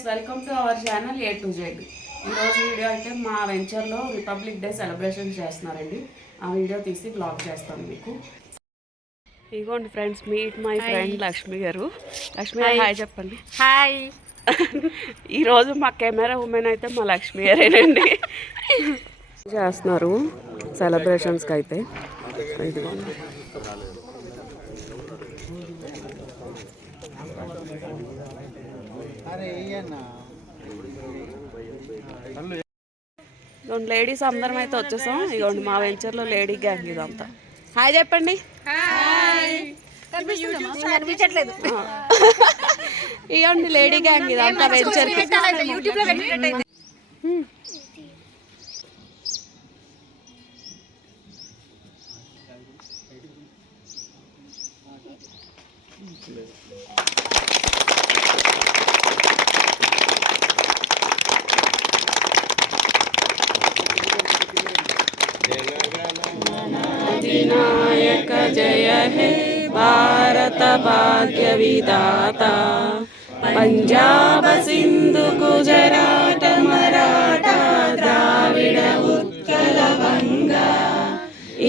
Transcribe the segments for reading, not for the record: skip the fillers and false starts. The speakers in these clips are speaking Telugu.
Friends, welcome to our channel A to Z. ఈరోజు వీడియో అయితే మా వెంచర్లో రిపబ్లిక్ డే సెలబ్రేషన్ చేస్తున్నారండి. ఆ వీడియో తీసి బ్లాగ్ చేస్తాను మీకు. ఇగోండి friends, meet my friend Lakshmi గారు. లక్ష్మి గారు హాయ్ చెప్పండి. హాయ్. ఈరోజు మా కెమెరా ఉమెన్ అయితే మా లక్ష్మి గారేనండి. చేస్తున్నారు సెలబ్రేషన్స్కి అయితే. ఇదిగోండి లేడీస్ అందరం అయితే వచ్చేసాం. ఇదిగోండి మా వెంచర్లో లేడీ గ్యాంగ్ ఇదంతా. హాయ్ చెప్పండి. ఇవ్వండి లేడీ గ్యాంగ్ ఇదంతా వెంచర్. विनायक जय हे भारत भाग्य विधाता, पंजाब सिंधु गुजरात मराठा द्राविड उत्कल बंगा,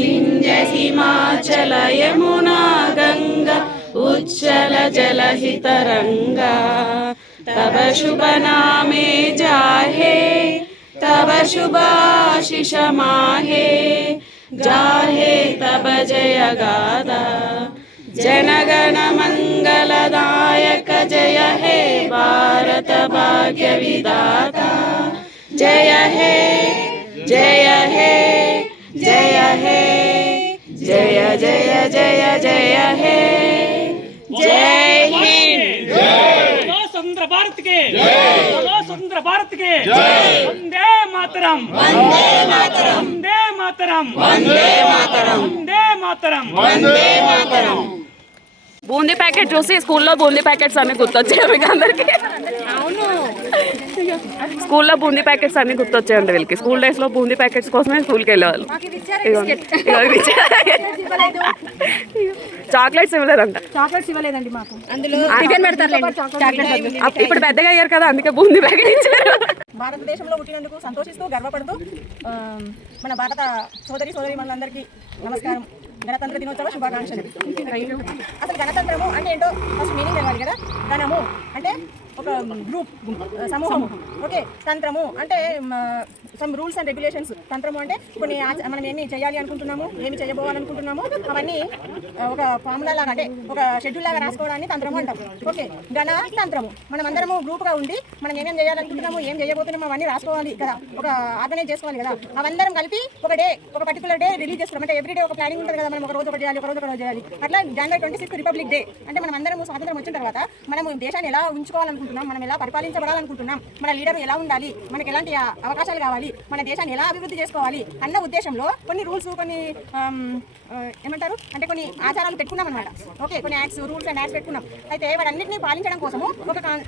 इंज हिमाचल यमुना गंगा उच्चल जलहि तरंगा, तब शुभ नामे जाहे तब शुभाशिष माहे, जाहे तब जय गादा, जनगण मंगलदायक जय हे भारत भाग्य विधाता, जय हे जय हे जय हे जय जय जय जय हे, जय हिंद, स्वतंत्र भारत के, स्वतंत्र भारत के, वंदे मातरम, वंदे मातरम, वंदे मातरम, वंदे मातरम, वंदे मातरम, वंदे मातरम. బూందీ ప్యాకెట్ చూసి స్కూల్లో బూందీ ప్యాకెట్స్ అన్ని గుర్తొచ్చాయి మీకు అందరికి. స్కూల్లో బూందీ ప్యాకెట్స్ అన్ని గుర్తొచ్చాయండి వీళ్ళకి. స్కూల్ డేస్లో బూందీ ప్యాకెట్స్ కోసమే స్కూల్కి వెళ్ళేవాళ్ళు. చాక్లెట్స్ ఇవ్వలేదంట. ఇప్పుడు పెద్దగా అయ్యారు కదా, అందుకే బూందీ ప్యాకెట్ ఇచ్చారు. భారతదేశంలో పుట్టినందుకు సంతోషిస్తూ గర్వపడుతూ మన భారత సోదరి మనందరికీ నమస్కారం. గణతంత్ర దినోత్సవ శుభాకాంక్షలు. అసలు గణతంత్రము అంటే ఏంటో ఫస్ట్ మీనింగ్ తెలియాలి కదా. గణము అంటే ఒక గ్రూప్, సమూహము. ఓకే, తంత్రము అంటే సమ్ రూల్స్ అండ్ రెగ్యులేషన్స్. తంత్రము అంటే కొన్ని మనం ఏమి చేయాలి అనుకుంటున్నాము, ఏమి చేయబోవాలనుకుంటున్నాము, అవన్నీ ఒక ఫార్ములా లాగా, అంటే ఒక షెడ్యూల్ లాగా రాసుకోవడాన్ని తంత్రము అంటాం. ఓకే, గణ తంత్రము. మనం అందరము గ్రూప్గా ఉండి మనం ఏమేమి చేయాలనుకుంటున్నాము, ఏం చేయబోతున్నాము అవన్నీ రాసుకోవాలి కదా, ఒక ఆర్గనైజ్ చేసుకోవాలి కదా. అవందరం కలిపి ఒక డే, ఒక పర్టికులర్ డే రిలీజ్ చేస్తాం. అంటే ఎవ్రీ డే ఒక ప్లానింగ్ ఉంటుంది కదా, మనం ఒక రోజు ఒకటి చేయాలి, ఒక రోజు ఒకటి చేయాలి. అట్లా January 26 రిపబ్లిక్ డే అంటే మనం అందరం స్వాతంత్రం వచ్చిన తర్వాత మనం దేశాన్ని ఎలా ఉంచుకోవాలనుకుంటున్నాం, మనం ఎలా పరిపాలించబడాలనుకుంటున్నాం, మన లీడర్ ఎలా ఉండాలి, మనకి ఎలాంటి అవకాశాలు కావాలి, మన దేశాన్ని ఎలా అభివృద్ధి చేసుకోవాలి అన్న ఉద్దేశంలో కొన్ని రూల్స్, కొన్ని ఏమంటారు అంటే కొన్ని ఆచారాలు పెట్టుకున్నాం అనమాట. ఓకే, కొన్ని యాక్ట్స్, రూల్స్ అండ్ యాక్ట్స్ పెట్టుకున్నాం. అయితే వాటన్నిటిని పాలించడం కోసము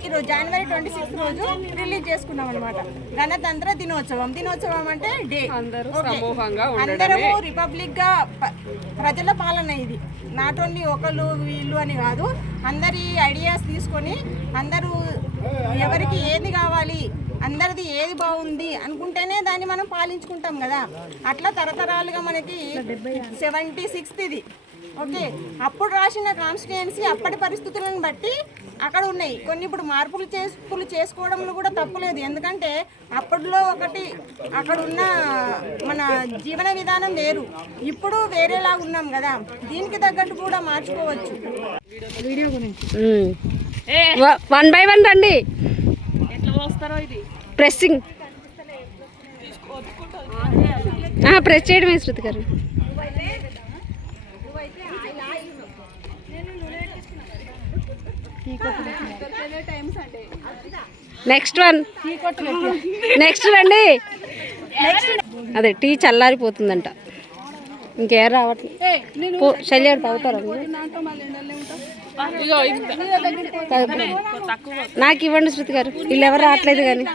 ఈరోజు January 26 రోజు రిలీజ్ చేసుకున్నాం అనమాట. గణతంత్ర దినోత్సవం. దినోత్సవం అంటే డే, అందరము రిపబ్లిక్ గా ప్రజల పాలన. ఇది నాట్ ఓన్లీ ఒకళ్ళు వీళ్ళు అని కాదు, అందరి ఐడియాస్ తీసుకొని అందరూ ఎవరికి ఏది కావాలి, అందరిది ఏది బాగుంది అనుకుంటేనే దాన్ని మనం పాలించుకుంటాం కదా. అట్లా తరతరాలుగా మనకి 76th ఇది. ఓకే, అప్పుడు రాసిన కాన్స్టిట్యుయెన్సీ అప్పటి పరిస్థితులను బట్టి అక్కడ ఉన్నాయి కొన్ని. ఇప్పుడు మార్పులు చేసుకోవడంలో కూడా తప్పులేదు, ఎందుకంటే అప్పట్లో ఒకటి అక్కడ ఉన్న మన జీవన విధానం వేరు, ఇప్పుడు వేరేలాగా ఉన్నాం కదా, దీనికి తగ్గట్టు కూడా మార్చుకోవచ్చు. వీడియో గురించి 1 by 1 రండి. ప్రెస్సింగ్ ప్రెస్ చేయడమే శృతి గారు. నెక్స్ట్ రండి. అదే టీ చల్లారిపోతుందంట, ఇంకేం రావట్లేదు. శల్యాడు తాగుతారండి. నాకు ఇవ్వండి శృతి గారు, వీళ్ళు ఎవరు రావట్లేదు కానీ.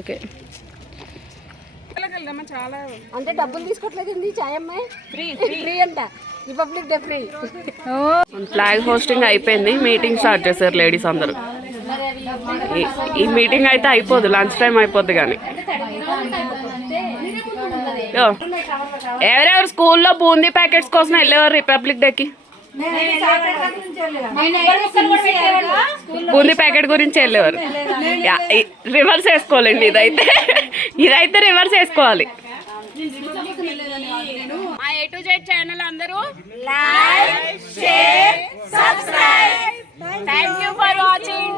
ఓకే, చాలా అంటే డబ్బులు తీసుకోవట్లేదండి చాయ్ అమ్మాయి ఫ్రీ ఫ్రీ అంట republic day free. Flag hosting అయిపోయింది, మీటింగ్ స్టార్ట్ చేశారు లేడీస్ అందరూ. ఈ మీటింగ్ అయితే అయిపోదు, లంచ్ టైం అయిపోద్ది. కానీ ఎవరెవరు స్కూల్లో బూందీ ప్యాకెట్స్ కోసం వెళ్ళేవారు రిపబ్లిక్ డేకి? బూందీ ప్యాకెట్ గురించి వెళ్ళేవారు. రివర్స్ వేసుకోవాలండి, ఇదైతే రివర్స్ వేసుకోవాలి. మా A to Z ఛానల్ అందరూ like, share, subscribe. Thank you for watching.